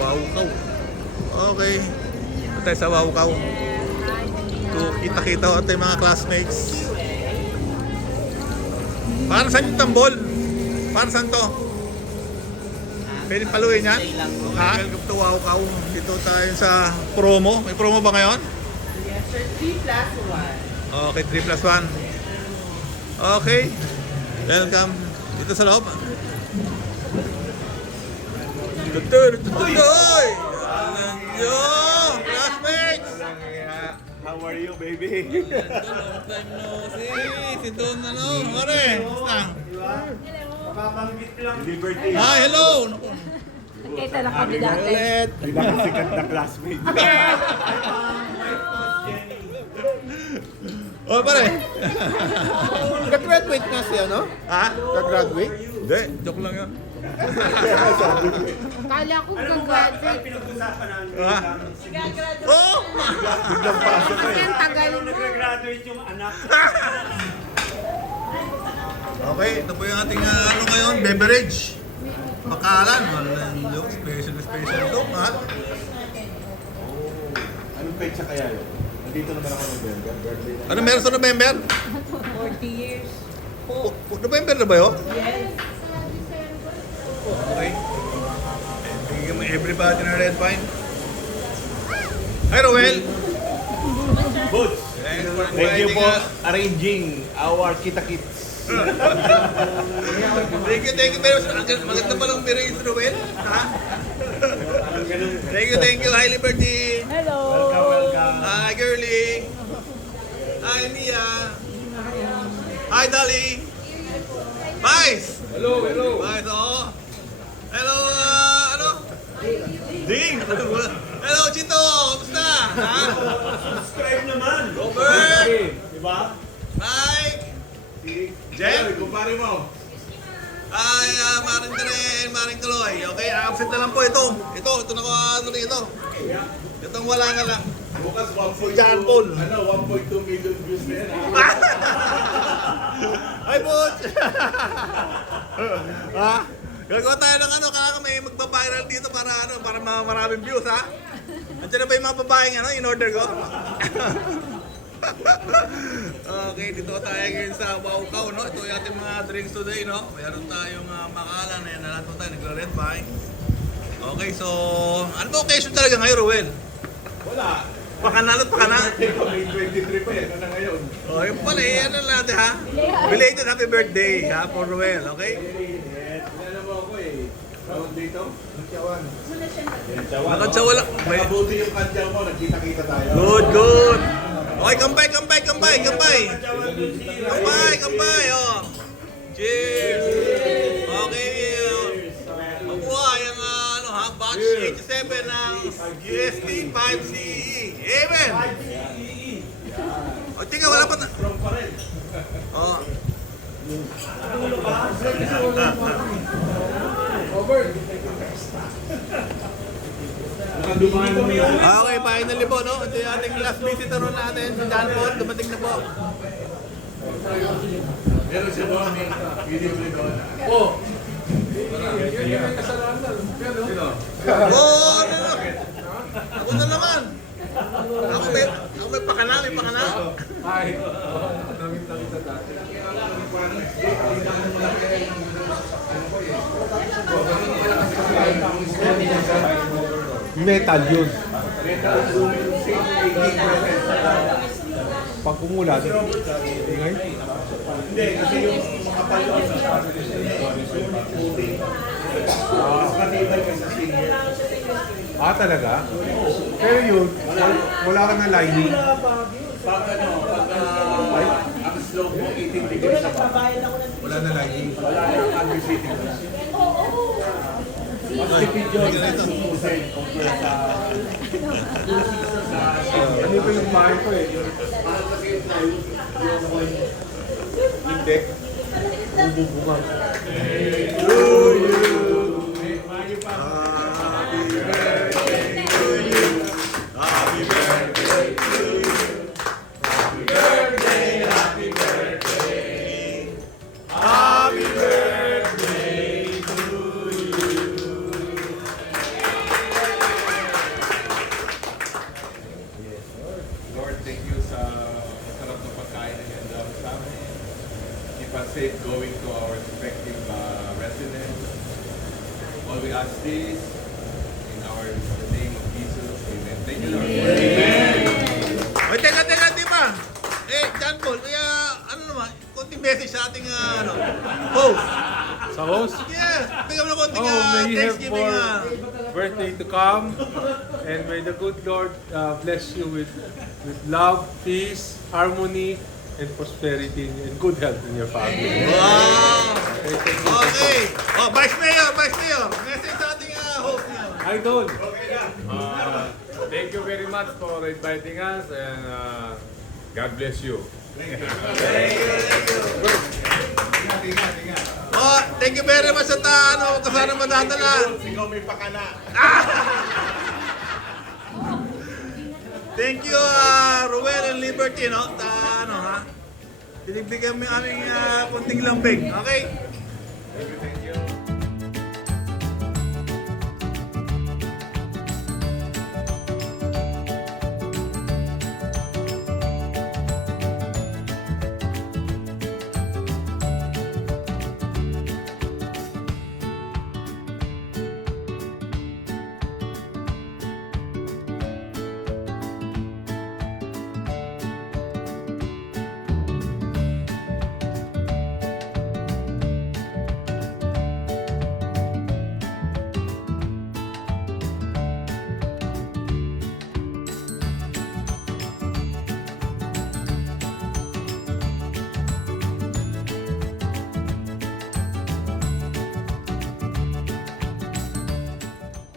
Waukaw. Okay. Ito tayo sa Waukaw. Kita-kita ko tayo mga classmates. Para saan yung tambol? Para saan to? Pwede paluin yan? Ha? Welcome to Waukaw. Dito tayo sa promo. May promo ba ngayon? Yes, sir. 3+1. Okay, 3+1. Okay. Welcome. Dito sa loob. Tutoy! Alam nyo! Classmates! How are you, baby? Long time no see. Si Don ano? Mare! Basta? Liberty. Hi, hello! Kita na kami dati. Ulit! Pinakasikat na classmate. Oh, pare! Nag-graduate na siya, no? Ha? Nag-graduate? Hindi, joke lang yun. Kala ko gagraduate. Ha? Oh! Biglang pasok ka Kasi eh. ang tagal mo. Nag-graduate yung anak. Okay, ito po yung ating ano ngayon, beverage. Makalan. Special ito, ha? Anong petsa kaya yun? Nandito naman ako ng birthday. Ano meron sa November? 40 years. November na ba yun? Yes. Okay. Bigyan mo everybody ng red wine. Hi, Roel! Boots! Thank you for Thank you inviting for us. arranging our kita-kits. Thank you very much. Maganda palang biro yung Roel. Ha? Thank you. Hi, Liberty. Hello. Welcome. Hi, Girlie. Hi, Mia. Hi, Dolly. Vice. Hello. Vice, oo. Hello, ano? Ding. Hello, Chito. Kamusta? Ha? Subscribe naman. Robert. Diba? Mike. Jen, Jen. kumpare mo. Ay, Maring Karen, Maring Kaloy. Okay, absent na lang po ito. Ito na ko, ano rin ito. Itong wala nga lang. Bukas 1.2. John Paul. Ano, 1.2 million views na yan. Hi, Butch! Ha? Gagawa tayo ng ano, kailangan may magpa-viral dito para ano, para maraming views, ha? Andiyan na ba yung mga babaeng ano, in order ko? Okay, dito tayo ngayon sa Waukaw, no? Ito yung ating mga drinks today, no? Mayroon tayong makalan, ayan na natin tayo, nagre-red wine. Okay, so, ano ba occasion talaga ngayon, Ruel? Wala. Pakanal at pakanal. May 23 pa yan. Ano na ngayon? Oh, yung pala, ano natin, ha? Belated happy birthday, ha, for Ruel, okay? Ano mo ako eh. Tawag dito? Kantyawan. Nakantsawa lang. Nakabuti yung kantyaw mo. Nagkita-kita tayo. Good. Okay, kampay. Kampay, oh. Cheers. Okay. Mabuhay ang ano ha, batch 87 ng UST 5CE. Amen. O, tingnan, wala pa na. Oh. Okay, finally po, no? Ito yung ating last visitor natin, si John Paul. Dumating na po. Meron siya doon. Video play doon. Oh, ano na? Ako na naman. Ako may pakana. Metal yun. Pag umulan, ingay. Hindi, kasi yung makapal yun sa puting. Mas matibay kasi senior. Ah, talaga? Pero yun, wala ka na lining. Pag ang slope mo 18 degrees na ba? Wala na lining. Wala yung undersitting mo na. Mas tipid yun sa sususin compare sa Ano ba yung bahay ko eh? mahal kasi yung plywood. Hindi. Bubungan. keep us safe going to our respective residents. All we ask this in the name of Jesus. Amen. Thank you, Lord. Oy, teka, di ba? John Paul, kaya ano naman, konting message sa ating host. Sa host, Yeah, bigyan mo na konting may you have Thanksgiving. more birthday to come. And may the good Lord bless you with love, peace, harmony, and prosperity, and good health in your family. Wow! Okay, thank you. Okay. Oh, Vice Mayor. Message sa ating host niyo. Idol, thank you very much for inviting us, and God bless you. Oh, thank you very much sa kasana madadala. Ikaw may pakana. Thank you, Ruel and Liberty, no? Tinibigyan mo yung aming konting lambing. Okay? Thank you.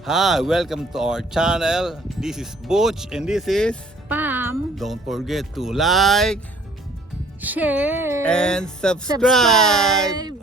Hi, welcome to our channel. This is Butch and this is... Pam, Don't forget to like share, and subscribe.